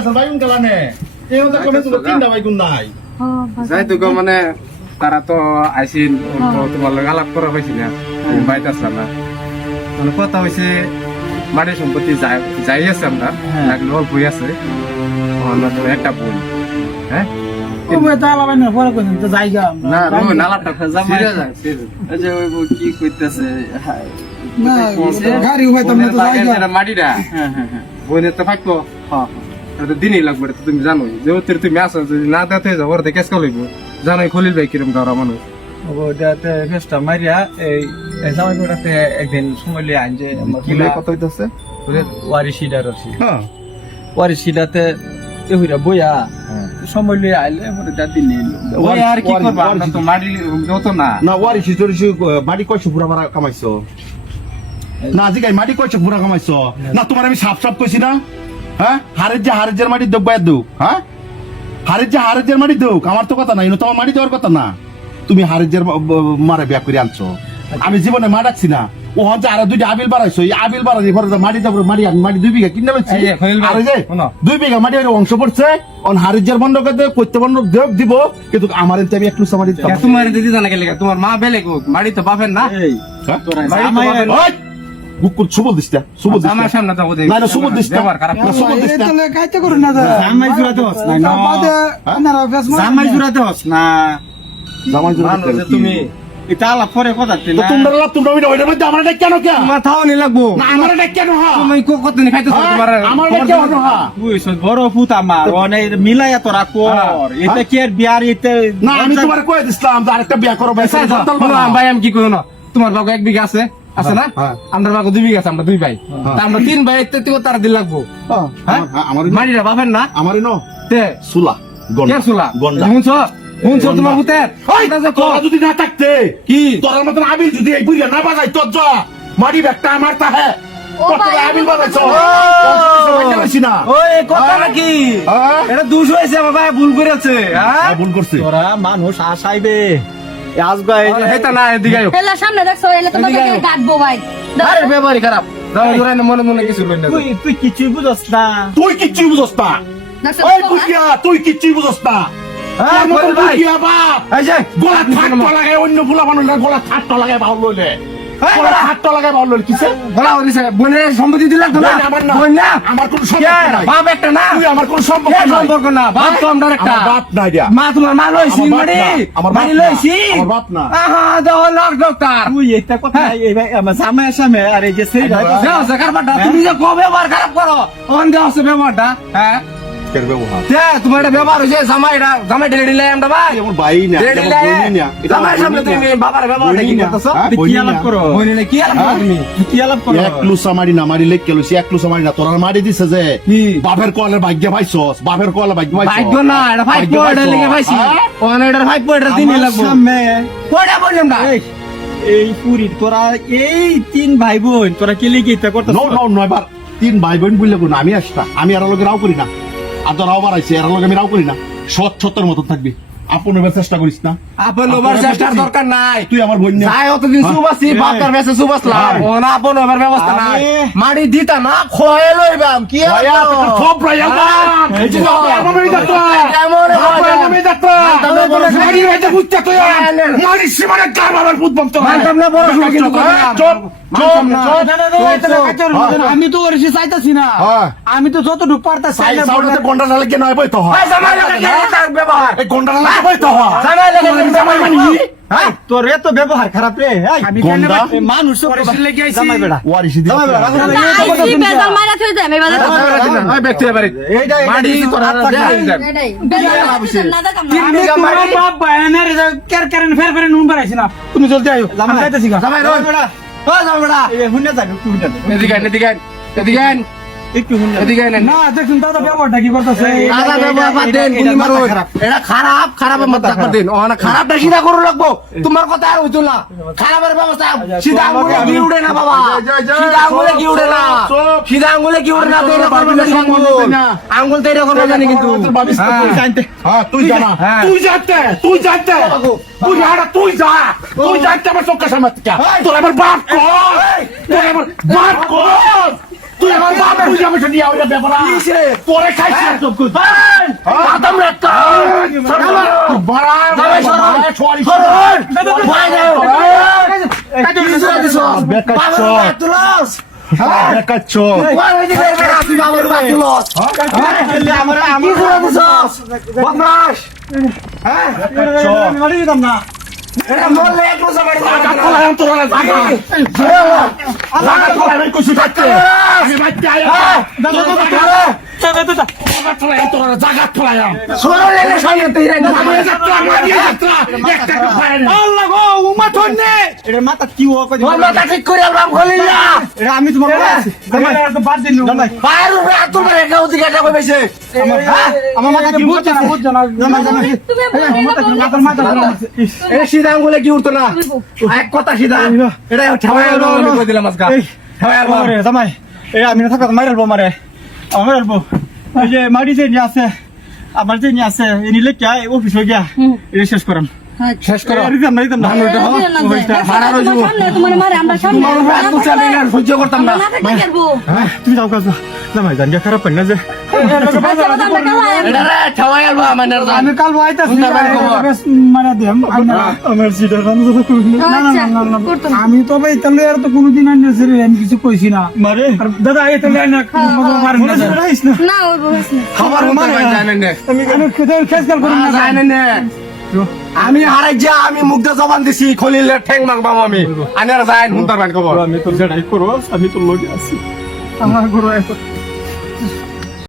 আছেন বাইগুন কালানে এই হতে কোনে তুমি তিনটা বাইগুন নাই। যাই তো মানে তারা তো আইসিন তোমার লগে আলাপ করা হয়েছিল বাইতে আসলাম না। মানে কথা হয়েছে মাটির সম্পত্তি যাই যাই আছে আমরা লাগলে অল্পই আছে একটা বোন হ্যাঁ? না রো নালাটা সিরিয়াস সিরিয়াস কি কইতেছে না তো জায়গা মাটিটা। বোনের তো থাকব এটা তো দিনই লাগবে এটা তুমি জানো যেহেতু তুমি আসো যদি না দেখতে যাব ওর দেখে লইব জানোই খলিল ভাই কিরম গাওয়া মানুষ। ওটাতে মারিয়া এই একদিন সময় লিয়ে আনছে কত হইতাছে? আছে হ্যাঁ। এহুরা বইয়া সময় লিয়ে আইলে পরে দাদি নিয়ে এলো ওই আর কি করবা? আমরা তো মাটি যত না। না ওয়ারি সিটরি মাটি কয়শো পুরা মারা কামাইছো? না আজি গাই মাটি কয়শো পুরা কামাইছো? না তোমার আমি সাপ সাপ কইছি না? হ্যাঁ? হারের যে হারের মাটি দেব বাইর দেব হ্যাঁ? হারের যে হারের মাটি দেব আমার তো কথা নাই না তোমার মাটি দেওয়ার কথা না। তুমি হারের মারে বিয়া করে আনছো। আমি জীবনে মা ডাকছি না। ও হচ্ছে আর দুইটা আবিল বাড়াইছো। এই আবিল বাড়াই পরে মাটি তারপরে মাটি আমি মাটি দুই বিঘা কিনে বেছি আর যে, দুই বিঘা মাটি অংশ পড়ছে। অন হারিজের বন্ধ করে দেব কইতে বন্ধ দেব দিব। কিন্তু আমার এতে আমি একটু তোমার দিদি জানা গেলে তোমার মা বেলে গো মাটি তো বাপের না? হ্যাঁ? জামাই! বুকুর সুবল দিস না, সুবল দিস আমার সামনে তো ওদের না, না, সুবল না। ব্যবহার খারাপ না, সুবল দিস না। জামাই জুড়াতে হস না জামাই না জামাই জোরে মানুষ দিতে হবে। তুমি এটা আলাপ করে কথা তো তোমরা লাভ, তোমরা ওইটা- ওইটার মধ্যে আমার কেন কে? তোমার থাও নি লাগবো না, আমার এটা কেন হা? তুমি কো- কত নি খাইতেছো হ্যাঁ? তোমার আমার এটা কেন হা? বুঝছ বড় পুত আমার অনেক মিলাইয়া তোরা কর এতে কি আর বিয়ার এতে না, আমি তোমার দিছিলাম যে আরেকটা বিয়া করো, ভাই, আচ্ছা, আচ্ছা। ভাই আমি কি করব না তোমার বাবু এক বিঘা আছে আছে না? হ্যাঁ। আমরা বাবু দুই বিঘা আমরা দুই ভাই। তা আমরা তিন ভাই এতে তো তার দিন লাগবো। হ্যাঁ, হ্যাঁ? আমার- মাটিটা বাপের না? আমারই ন। তে। সুলা, গন্ডা। কে শুলা গন্ডা। শুনছ? শুনছ। তোমার পুতের ওই, তোরা যদি না থাকতে, কি? তোরার মতন আবিল যদি এই বুড়িয়া না বাজাই, তোর যা, মাটি ব্যাগটা আমার তো হ্যাঁ? আমার হ্যাঁ? হ্যাঁ, মানুষ আসাইবে আজগা এই না এদিকে এলা সামনে দেখছ এলা তোমাকে ডাকবো ভাই। আরে ব্যবহারই খারাপ। দাঁড়া জোরাই মনে মনে কিছু লই না তুই তুই কিছুই বুঝস না। তুই কিচ্ছুই বুঝস না। ওই তুই কিচ্ছুই বুঝস না। হ্যাঁ, মন ভাই। বাপ। এই যে গলা লাগায় অন্য ফুলা মানুষ গলা থাট্ট লাগায় বাউল লইলে এই গলা বড়া। থাট্ট লাগায় বাউল লইলে কিসে? বলা হরিছে বোনের সম্পত্তি দিলা তো না? আমার না। বোন না? আমার কোনো সম্পর্ক নাই। বাপ একটা না? তুই আমার কোনো সম্পর্ক নাই। সম্পর্ক না? বাপ তো আমরা একটা। বাপ নাই দিয়া মা তোমার মা লইছি বাপ আমার মারি লইছি? আমার বাপ না। আহা দাও লাখ ডক্টর। তুই এটা কথা এই ভাই আমার জামাই আসামে আর এই যে সেই ভাই আরে দেও সে তুমি যে কো ব্যবহার খারাপ করো? অন দেও ব্যবহারটা হ্যাঁ? কেন ব্যবহার। তোমার এটা ব্যবহার হইছে জামাইটা জামাই ডেলি দিলে আমরা ভাই। আমার ভাই না জামাই সামনে তুমি বাবার ব্যবহারটা কি না। করতেছো? হ্যাঁ, কি আলাপ করো? বইনি না কি আর হ্যাঁ? তুমি? কি আলাপ করো? এক লুসা মারি না মারি লেখ কেলুসি এক লুসা মারি না। তোরা মারি দিছে যে বাপের কলের ভাগ্য পাইছস বাপের কলের ভাগ্য পাইছস। ভাগ্য না এটা পয়েন্ট পাইছস। লেগে পাইছি। হ্যাঁ? ওখানে এটা পয়েন্ট দিনই আমার লাগবো। সামনে কয়টা বললাম না এই এই পুরি তোরা এই তিন ভাই বোন তোরা কি লিখে এটা করতেছ? নো নো নয় বার তিন ভাই বোন বুঝলে কোন আমি আসতা। আমি আর লোকে রাও করি না। আর তো রাও বাড়াইছি আর লোকে আমি রাও করি না। সৎ সত্যের মতো থাকবি। আপন হবার চেষ্টা করিস না। আপন ওভার চেষ্টার দরকার নাই। তুই আমার বোন না। যাই অতদিন হ্যাঁ? সুবাসি বাপটার বেসে সুবাসলাম হ্যাঁ। ওনা আপন ওভার ব্যবস্থা নাই। মাড়ি দিতা না খয়ে লইবাম কি করো? তোর সব রাইয়া হ্যাঁ? এই যে আমার মেয়ে যাত্রা। কেমন রে বাবা ভাই? আমার যাত্রা। না মারি রাইতে বুঝতে তুই হ্যাঁ, নে। মারি সীমানে কার বাবার ভূত বক্ত মানতাম না বড় সুখ কিন্তু। চুপ না। আমি তো ওর চাইতাছি না। হ্যাঁ। আমি তো যতটুকু পারতাছি গন্ডা তো হয়। লাগে কেন তার ব্যবহার? গন্ডা নালে তো হয়। জামাই লাগে কেন জামাই মানি হ্যাঁ তোর এত ব্যবহার খারাপ রে মানুষ বেড়া বেড়া না, থই দে আমি বাজার ওই ব্যক্তি মারা থই না না তুমি জলদি আয়ো জামাই যাইতাছি গা জামাই রোজ। বেড়া ও জামাই বেটা। হুন্না যান একটু এদিকে এদিকে এদিকে একটু এদিকে না দেখুন দাদা ব্যবহারটা কি করতেছে? আদা ব্যবহার দেন, গুলি মারো। এটা খারাপ খারাপের মধ্যে থাকবার দিন ও না খারাপটা সিধা করে রাখব তোমার কথা আর হইতো না। খারাপের ব্যবস্থা সিধা আঙ্গুলে কি উড়ে না বাবা? সিধা আঙ্গুলে কি উড়ে না? সিধা আঙ্গুলে কি উড়ে না? তো এরকম করবে না আঙ্গুল। আঙ্গুল তো এরকম জানি কিন্তু। হ্যাঁ। হ্যাঁ তুই জানা। হ্যাঁ। তুই যাতে তুই যাতে তুই যা। তুই যা তুই আমার চোখের সামনে। তোর আমার বাপ কর। তোর আমার বাপ কর। তুই আমার বাপ পয়সা পয়সা নিয়ে ওইটা ব্যাপার তোরে খাইছি সব কিছু রাখতা বাড়া সরি বেকার তুলস? হয়ে আমি আমি এটা। এটা তোমার? আমার মাথা কি বুঝছ না বুঝছ না জামাই মাথা এটা সিধা আঙ্গুলে কি উঠতো না এক কথা সিধা এটা দিলাম আজকে জামাই এই আমি না থাকা মাইরালবো মারে আমার আলবো ওই যে মাটি যে নিয়ে আছে আমার যে নিয়ে আছে এ নিলে কে অফিস হয়ে গিয়া এটা শেষ করাম। শেষ করো। দিতাম না দিতাম না তোমার মারে আমরা সামনে। তোমার উপরে হাত তুলছে, আমি সহ্য করতাম না। তুমি যাও কাজ। জামাই জান গিয়া খারাপ পাই না যে। আমি কাল আইতাছি। দেম আমার সিটার না না না না। তাহলে আর তো কোনোদিন রে আমি কিছু কইছি না। মারে? দাদা এই তাহলে না মারে না। না? না ওই বয়স না খবর মতো জানেন না। আমি আমি খেতে খেস কাল না জানেন না। আমি হারাই যা আমি মুগ্ধ জবান দিছি খলিলে ঠ্যাং মাগবাম আমি। আনার যায় হুন্তার বান কবর আমি তো জড়াই করো আমি তো লগে আছি। আমার ঘর